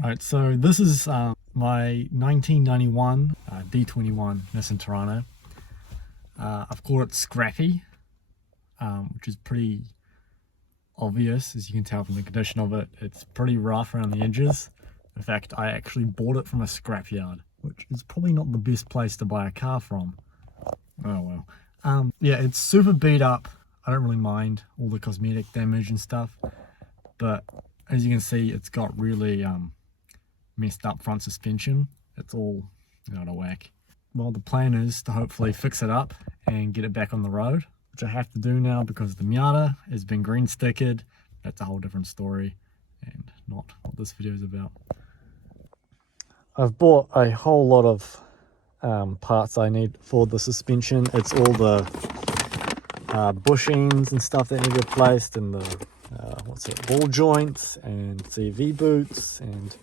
Right, so this is my 1991 D21 Nissan Terrano. I've called it Scrappy, which is pretty obvious, as you can tell from the condition of it. It's pretty rough around the edges. In fact, I actually bought it from a scrapyard, which is probably not the best place to buy a car from. Oh well. Yeah, it's super beat up. I don't really mind all the cosmetic damage and stuff, but as you can see, it's got really messed up front suspension. It's all out of whack. Well, the plan is to hopefully fix it up and get it back on the road, which I have to do now because the Miata has been green stickered. That's a whole different story and not what this video is about. I've bought a whole lot of parts I need for the suspension. It's all the bushings and stuff that need replaced, and the ball joints and CV boots and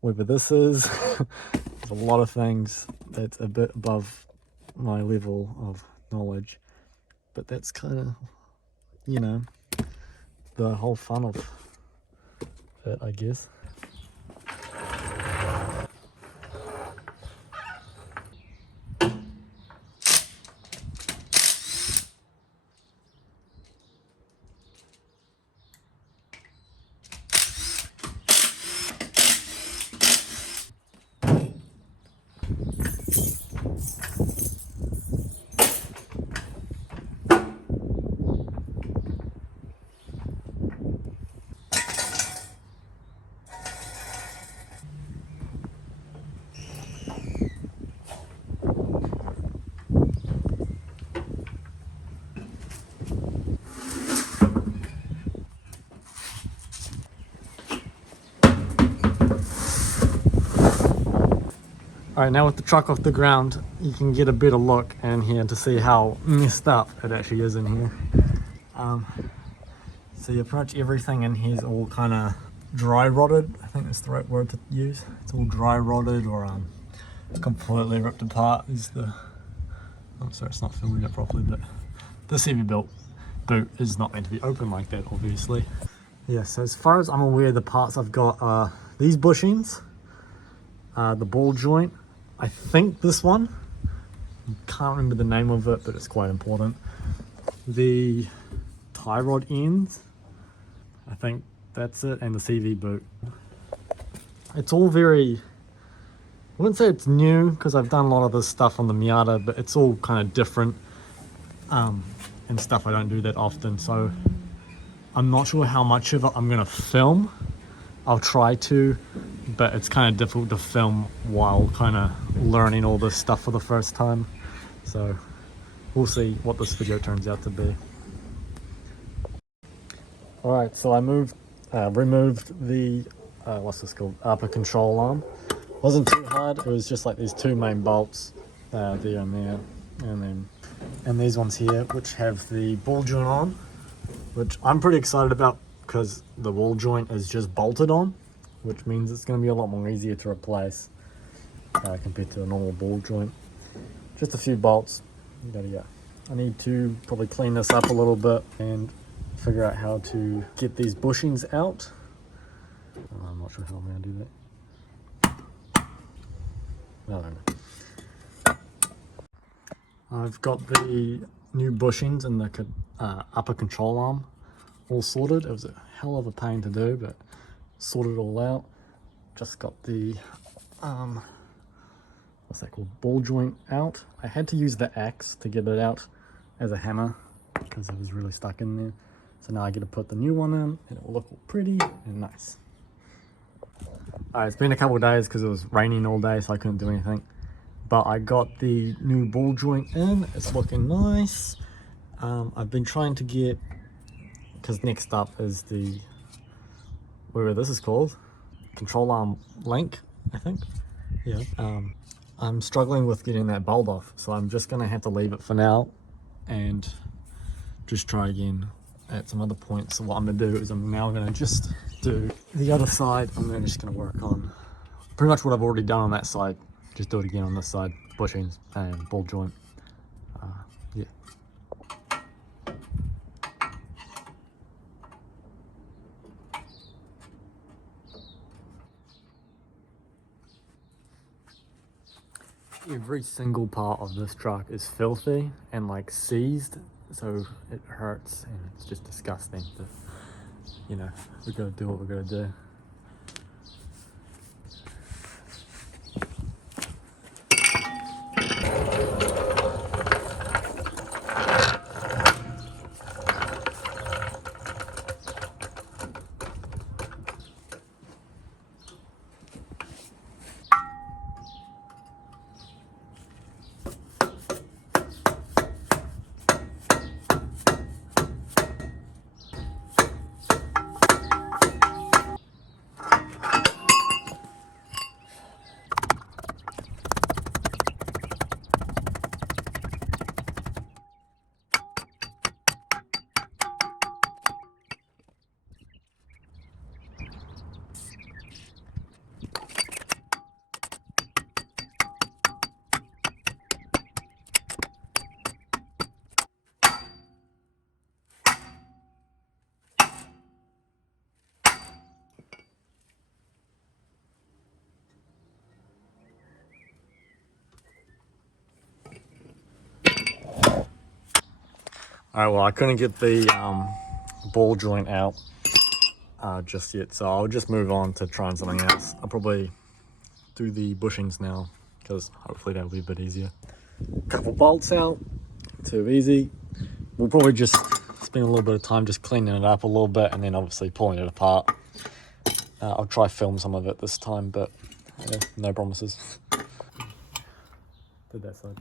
whatever this is. There's a lot of things that's a bit above my level of knowledge, but that's kind of, you know, the whole fun of it, I guess. Alright, now with the truck off the ground, you can get a better look in here to see how messed up it actually is in here. So pretty much everything in here is all kind of dry rotted. I think that's the right word to use. It's all dry rotted or completely ripped apart. Is the, I'm sorry, it's not filming it properly, but the CV boot is not meant to be open like that, obviously. Yeah, so as far as I'm aware, the parts I've got are these bushings, the ball joint, I think this one, can't remember the name of it, but it's quite important. The tie rod ends, I think that's it, and the CV boot. It's all very, I wouldn't say it's new because I've done a lot of this stuff on the Miata, but it's all kind of different and stuff I don't do that often, so I'm not sure how much of it I'm going to film. I'll try to, but it's kind of difficult to film while kind of learning all this stuff for the first time. So we'll see what this video turns out to be. Alright, so I removed the, what's this called, upper control arm. Wasn't too hard, it was just like these two main bolts, there and there, and these ones here, which have the ball joint on, which I'm pretty excited about because the ball joint is just bolted on, which means it's going to be a lot more easier to replace compared to a normal ball joint. Just a few bolts, yeah. I need to probably clean this up a little bit and figure out how to get these bushings out. I'm not sure how I'm going to do that. I don't know. I've got the new bushings and the upper control arm all sorted. It was a hell of a pain to do, but sorted it all out. Just got the what's that called, ball joint out. I had to use the axe to get it out as a hammer because it was really stuck in there. So now I get to put the new one in and it will look all pretty and nice. Alright, it's been a couple of days because it was raining all day, so I couldn't do anything, but I got the new ball joint in. It's looking nice. I've been trying to get, because next up is the, whatever this is called, control arm link, I think. Yeah. I'm struggling with getting that bolt off, so I'm just going to have to leave it for now and just try again at some other points. So what I'm going to do is I'm now going to just do the other side. I'm then just going to work on pretty much what I've already done on that side. Just do it again on this side, bushings and ball joint. Yeah. Every single part of this truck is filthy and like seized, so it hurts and it's just disgusting. But you know, we gotta do what we gotta do. Alright, well I couldn't get the ball joint out just yet, so I'll just move on to trying something else. I'll probably do the bushings now, because hopefully that'll be a bit easier. Couple bolts out, too easy. We'll probably just spend a little bit of time just cleaning it up a little bit and then obviously pulling it apart. I'll try film some of it this time, but yeah, no promises. Did that side.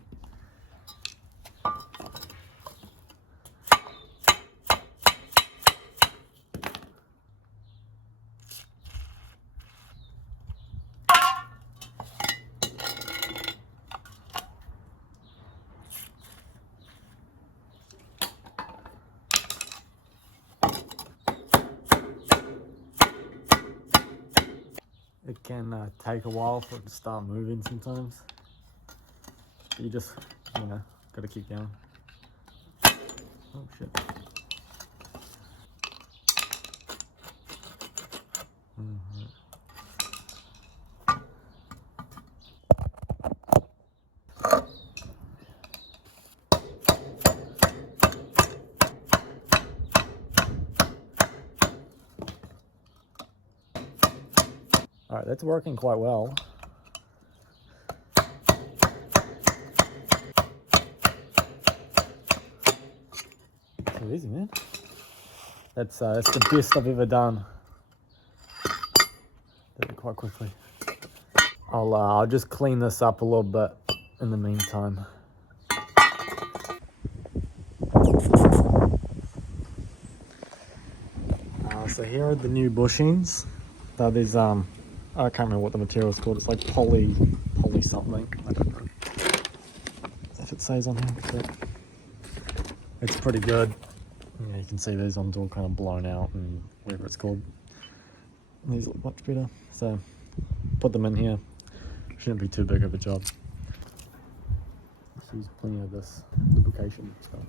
It can take a while for it to start moving sometimes. You just, you know, gotta keep going. Oh shit. Alright, that's working quite well. So easy, man. That's the best I've ever done. Did it quite quickly. I'll just clean this up a little bit in the meantime. So here are the new bushings. There's I can't remember what the material is called. It's like poly something. I don't know if it says on here, but it's pretty good. Yeah, you can see these ones all kind of blown out and whatever it's called. And these look much better. So put them in here. Shouldn't be too big of a job. Let's use plenty of this lubrication stuff.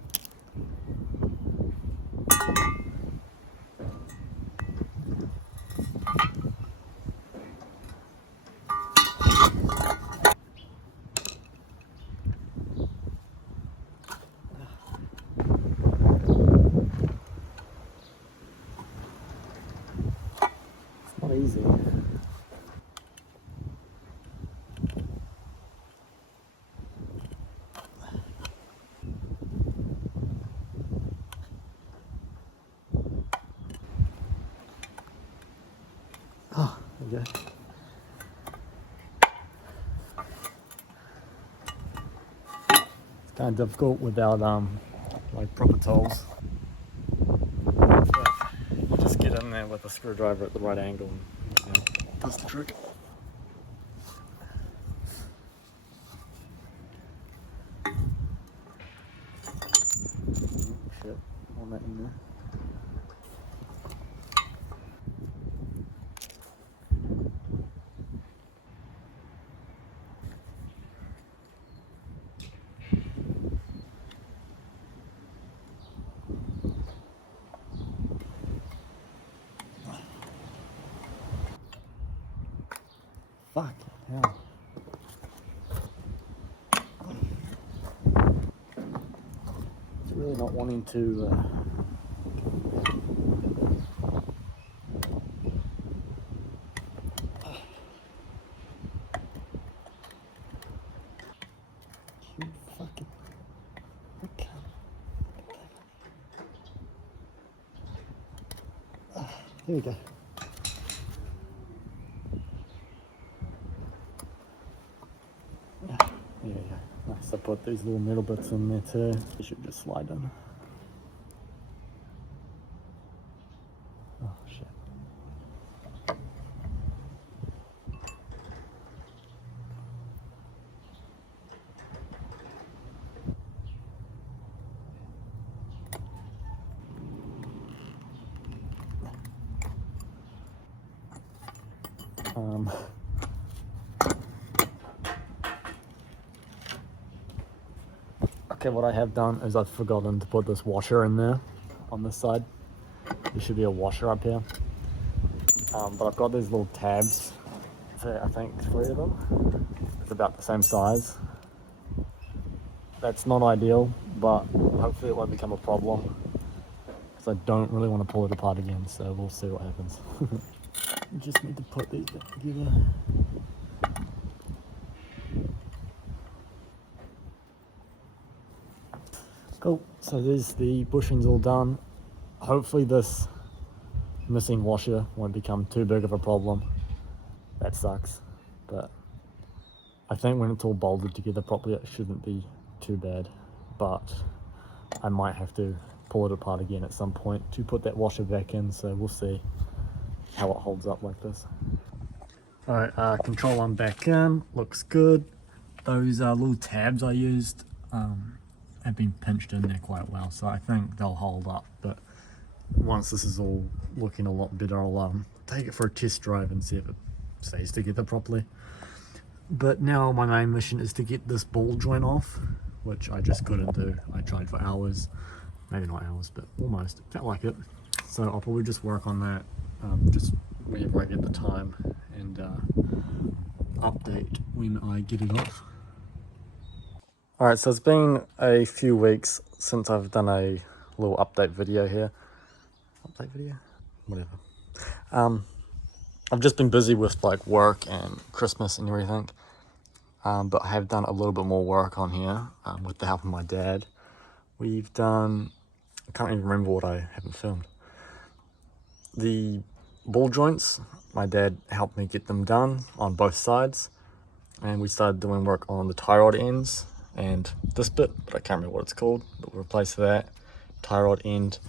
It's not easy. Oh, there you go. It's kind of difficult without like proper tools. But you just get in there with a screwdriver at the right angle and that's the trick. Oh, shit, on that in there. Fuck hell. not wanting to you fucking okay. Here we go. Yeah, nice. I put these little metal bits in there too. They should just slide in. Oh shit. Okay, what I have done is I've forgotten to put this washer in there on this side. There should be a washer up here. But I've got these little tabs. So I think 3 of them. It's about the same size. That's not ideal, but hopefully it won't become a problem. Because I don't really want to pull it apart again, so we'll see what happens. You just need to put these back together. Cool, so there's the bushings all done. Hopefully this missing washer won't become too big of a problem. That sucks, but I think when it's all bolted together properly it shouldn't be too bad, but I might have to pull it apart again at some point to put that washer back in, so we'll see how it holds up like this. Alright, control arm back in, looks good. Those little tabs I used have been pinched in there quite well, so I think they'll hold up, but once this is all looking a lot better, I'll take it for a test drive and see if it stays together properly. But now my main mission is to get this ball joint off, which I just couldn't do. I tried for hours, maybe not hours, but almost, felt like it. So I'll probably just work on that just whenever I get the time and update when I get it off. Alright, so it's been a few weeks since I've done a little update video here. Update video? Whatever. I've just been busy with like work and Christmas and everything. But I have done a little bit more work on here with the help of my dad. We've done, I can't even remember what I haven't filmed. The ball joints, my dad helped me get them done on both sides. And we started doing work on the tie rod ends and this bit, but I can't remember what it's called, but we'll replace that. Tie rod end,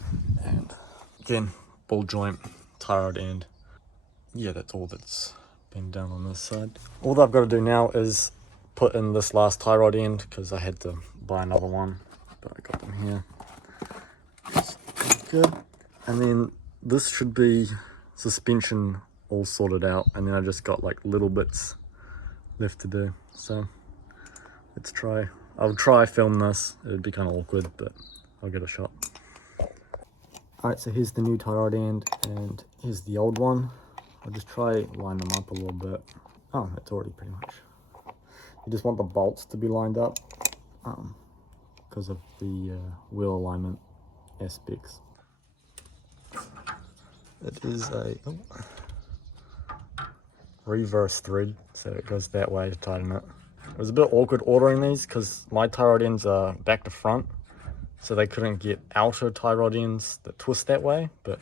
and again, ball joint, tie rod end. Yeah, that's all that's been done on this side. All that I've got to do now is put in this last tie rod end, because I had to buy another one, but I got them here. It's good. And then this should be suspension all sorted out, and then I just got like little bits left to do. So let's try. I'll try film this. It'd be kind of awkward, but I'll give it a shot. Alright, so here's the new tie rod end, and here's the old one. I'll just try line them up a little bit. Oh, it's already pretty much. You just want the bolts to be lined up because of the wheel alignment aspects. It is a reverse thread, so it goes that way to tighten it. It was a bit awkward ordering these because my tie rod ends are back to front, so they couldn't get outer tie rod ends that twist that way, but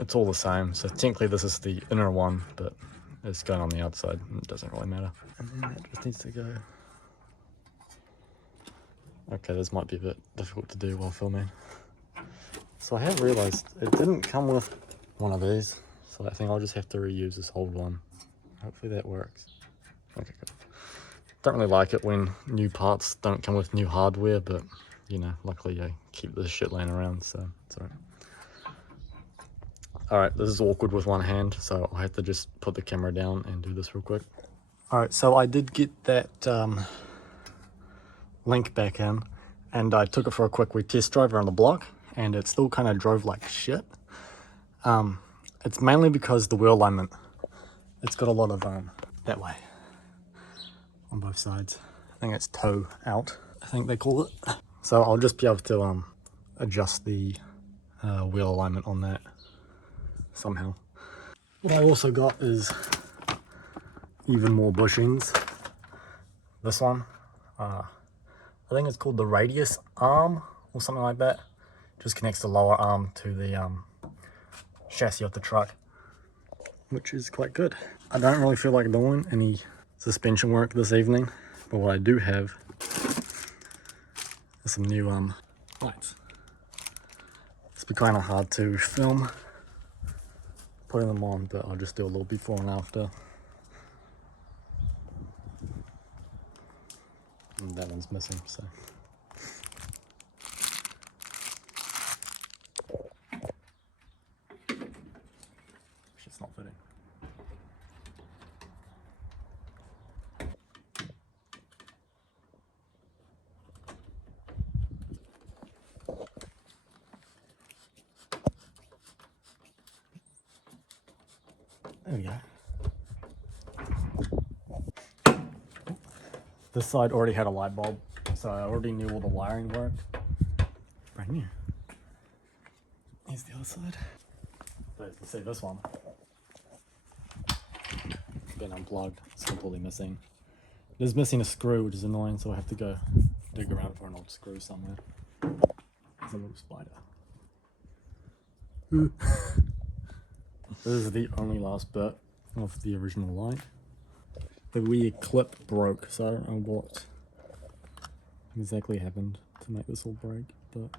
it's all the same. So technically this is the inner one, but it's going on the outside. It doesn't really matter. And then that just needs to go. Okay, this might be a bit difficult to do while filming. So I have realized it didn't come with one of these, so I think I'll just have to reuse this old one. Hopefully that works. Okay, good. Don't really like it when new parts don't come with new hardware, but you know, luckily I keep this shit laying around, so it's alright. Alright, this is awkward with one hand, so I have to just put the camera down and do this real quick. Alright, so I did get that link back in, and I took it for a quick test drive around the block, and it still kind of drove like shit. It's mainly because the wheel alignment, it's got a lot of that way on both sides. I think it's toe out, I think they call it. So I'll just be able to adjust the wheel alignment on that somehow. What I also got is even more bushings. This one, I think it's called the radius arm or something like that. Just connects the lower arm to the chassis of the truck, which is quite good. I don't really feel like doing any suspension work this evening, but what I do have is some new lights. It's been kind of hard to film putting them on, but I'll just do a little before and after. And that one's missing, so. It's not fitting. There we go. This side already had a light bulb, so I already knew all the wiring worked. Brand new. Here's the other side. So you can see this one. It's been unplugged, it's completely missing. It is missing a screw, which is annoying, so I have to go dig around for an old screw somewhere. There's a little spider. This is the only last bit of the original light. The weird clip broke, so I don't know what exactly happened to make this all break, but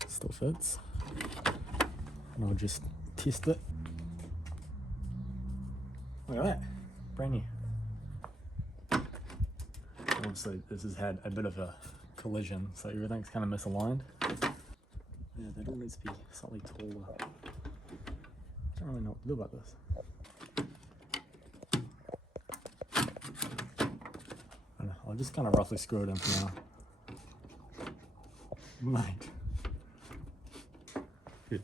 it still fits. And I'll just test it. Look at that, brand new. Obviously this has had a bit of a collision, so everything's kind of misaligned. Yeah, that all needs to be slightly taller. I don't really know what to do about this. I don't know, I'll just kind of roughly screw it in for now. Mate. Good.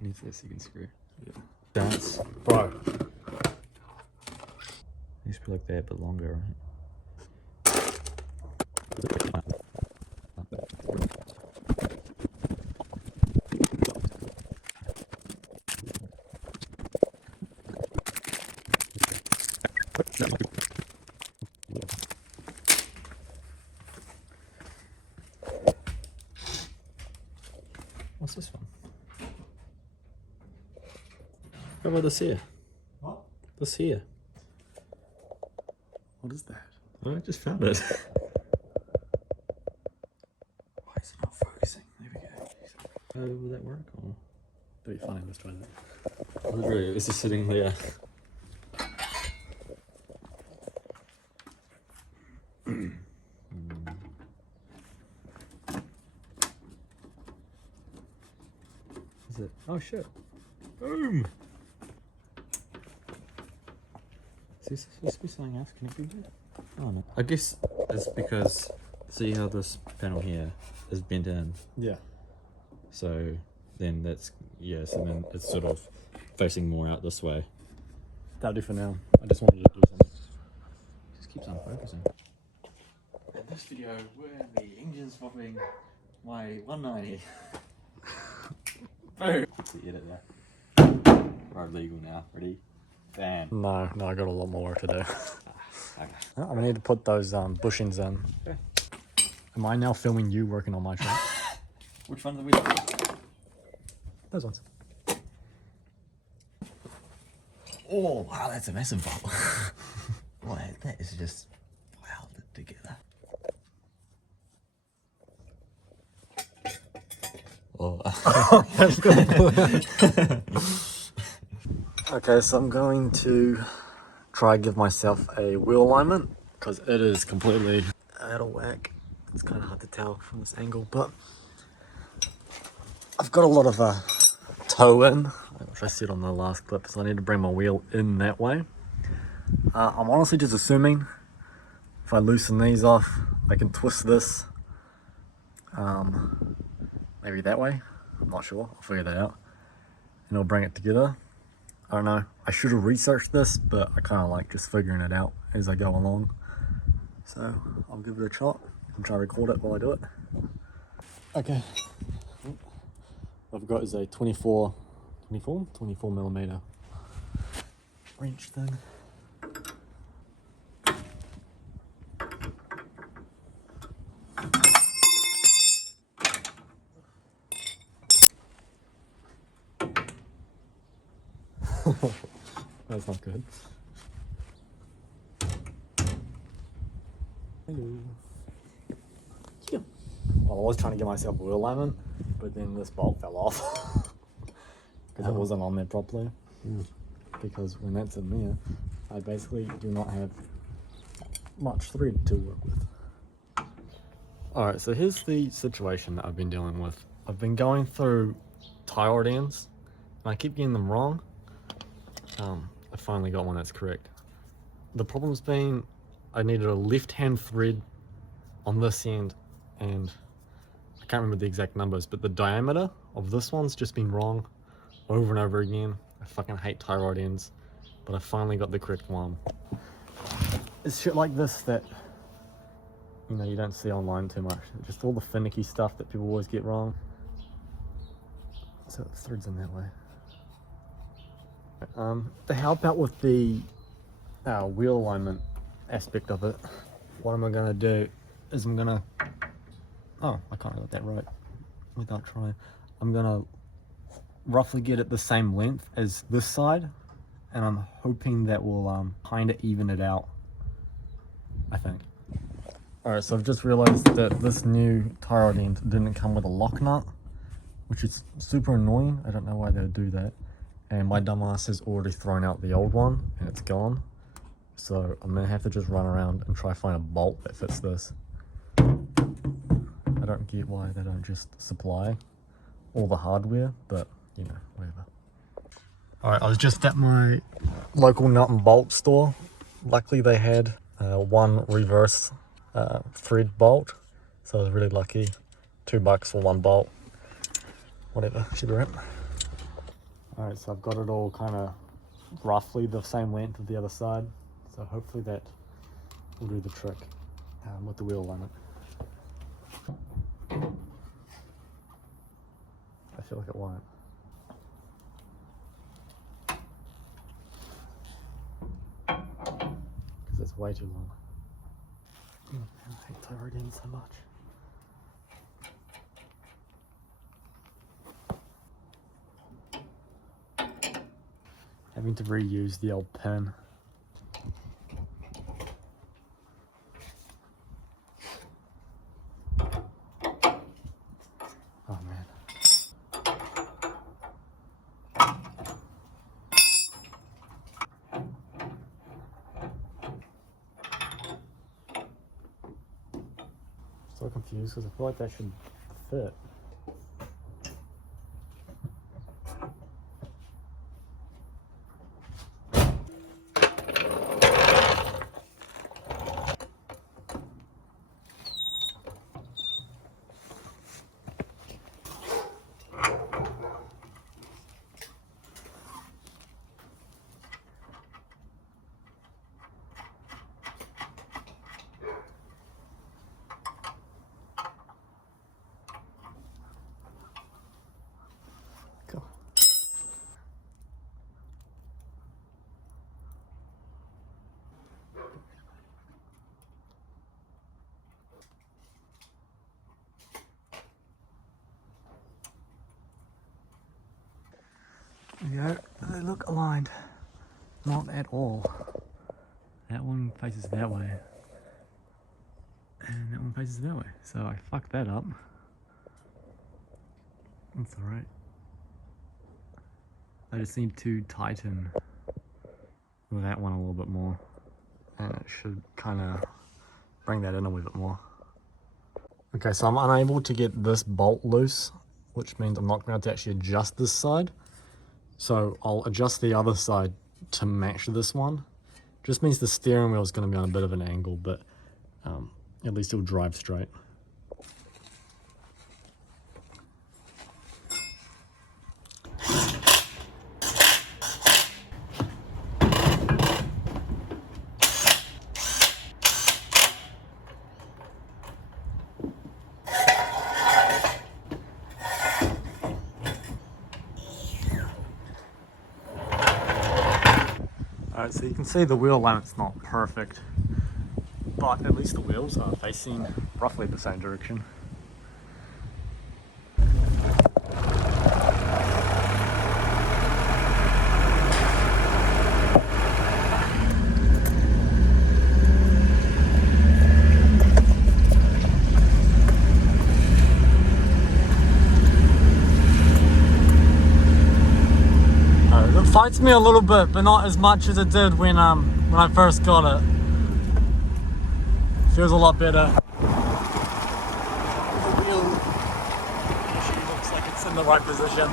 Needs this you can screw. Yeah. That's Bro. needs to be like that but longer, right? What's this one? How about this here? What? This here. What is that? Oh, I just found it. Why is it not focusing? There we go. How would that work? Or? That'd be funny, let's try that. Literally, it's just sitting there. Is it? Oh shit. Boom! Is this supposed to be something else connected to it? Oh no. I guess it's because, see how this panel here is bent in? Yeah. So then that's, yes, and then it's sort of facing more out this way. That'll do for now. I just wanted to do something. It just keeps on focusing. In this video, where the engine's swapping my 190. Boom! The edit there. Road legal now. Ready? Bam. No, I got a lot more work to do. Okay. I need to put those bushings in. Okay. Am I now filming you working on my truck? Which ones are we doing? Those ones. Oh, wow, that's a massive bubble. Wow, that is just welded together. Oh. That's good. Okay, so I'm going to try give myself a wheel alignment because it is completely out of whack. It's kind of hard to tell from this angle, but I've got a lot of toe in, which I said on the last clip, so I need to bring my wheel in that way. I'm honestly just assuming if I loosen these off, I can twist this maybe that way. I'm not sure, I'll figure that out. And I'll bring it together. I don't know, I should have researched this, but I kind of like just figuring it out as I go along. So I'll give it a shot and try to record it while I do it. Okay. What I've got is a 24 millimeter wrench thing. That's not good. Hello. Yeah. Well, I was trying to get myself wheel alignment, but then this bolt fell off because it wasn't on there properly. Because when that's in there, I basically do not have much thread to work with. Alright, so here's the situation that I've been dealing with. I've been going through tie rod ends, and I keep getting them wrong. I finally got one that's correct. The problem's been I needed a left-hand thread on this end, and I can't remember the exact numbers, but the diameter of this one's just been wrong over and over again. I fucking hate tie rod ends, but I finally got the correct one. It's shit like this that, you know, you don't see online too much. Just all the finicky stuff that people always get wrong. So the thread's in that way. To help out with the wheel alignment aspect of it, what am I gonna do is I'm gonna, oh, I can't get that right without trying. I'm gonna roughly get it the same length as this side, and I'm hoping that will kind of even it out, I think. Alright, so I've just realized that this new tie rod end didn't come with a lock nut, which is super annoying. I don't know why they would do that. And my dumbass has already thrown out the old one and it's gone. So I'm gonna have to just run around and try to find a bolt that fits this. I don't get why they don't just supply all the hardware, but you know, whatever. Alright, I was just at my local nut and bolt store. Luckily they had one reverse thread bolt, so I was really lucky. $2 for one bolt. Whatever, should be right. Alright, so I've got it all kind of roughly the same length of the other side, so hopefully that will do the trick with the wheel alignment. I feel like it won't. Because it's way too long. I hate tie rod ends so much. Having to reuse the old pin. Oh man. So confused because I feel like that should fit. Cool. There you go. They look aligned. Not at all. That one faces that way. And that one faces that way. So I fucked that up. That's alright. I just need to tighten that one a little bit more. And it should kind of bring that in a little bit more. Okay, so I'm unable to get this bolt loose, which means I'm not going to actually adjust this side. So I'll adjust the other side to match this one. Just means the steering wheel is going to be on a bit of an angle, but at least it'll drive straight. Alright, so you can see the wheel alignment's not perfect, but at least the wheels are facing roughly the same direction. It fights me a little bit, but not as much as it did when I first got it. Feels a lot better. The wheel actually looks like it's in the right position.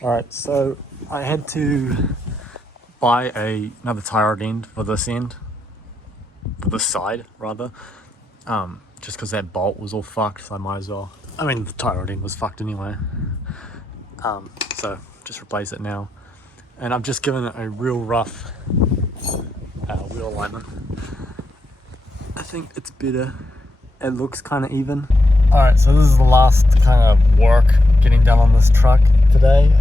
Alright, so I had to buy another tire end for this end, for this side rather, just because that bolt was all fucked, so I might as well, I mean the tire end was fucked anyway, so just replace it now. And I've just given it a real rough wheel alignment. I think it's better, it looks kind of even. Alright, so this is the last kind of work getting done on this truck today.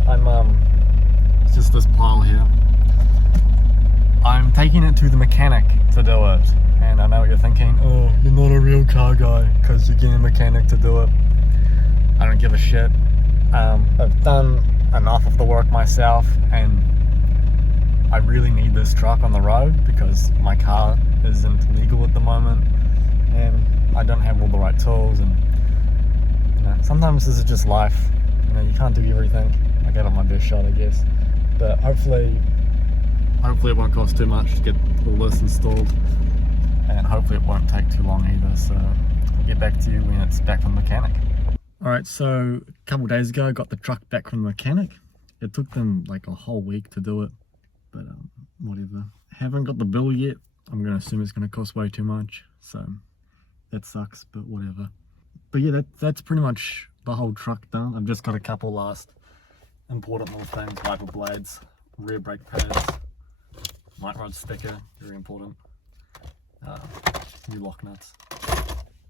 It's just this pile here. I'm taking it to the mechanic to do it. And I know what you're thinking, oh, you're not a real car guy because you're getting a mechanic to do it. I don't give a shit. I've done enough of the work myself, and I really need this truck on the road because my car isn't legal at the moment and I don't have all the right tools, and sometimes this is just life. You can't do everything. I gave it my best shot, I guess. But hopefully it won't cost too much to get all this installed, and hopefully it won't take too long either. So I'll get back to you when it's back from the mechanic. Alright, so a couple of days ago I got the truck back from the mechanic. It took them like a whole week to do it, but whatever. Haven't got the bill yet. I'm going to assume it's going to cost way too much, so that sucks, but whatever. But yeah, that's pretty much the whole truck done. I've just got a couple last important little things: wiper blades, rear brake pads, light rod sticker, very important, new lock nuts.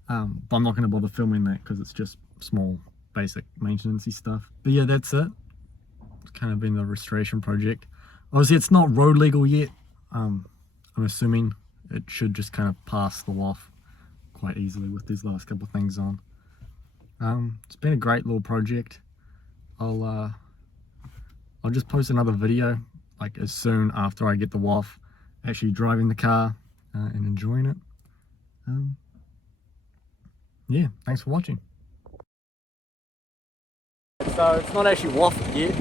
But I'm not going to bother filming that because it's just small, basic maintenance-y stuff. But yeah, that's it. It's kind of been the restoration project. Obviously, it's not road legal yet. I'm assuming it should just kind of pass the WAF quite easily with these last couple of things on. It's been a great little project. I'll just post another video like as soon after I get the WAF, actually driving the car and enjoying it. Yeah, thanks for watching. So it's not actually WAF yet.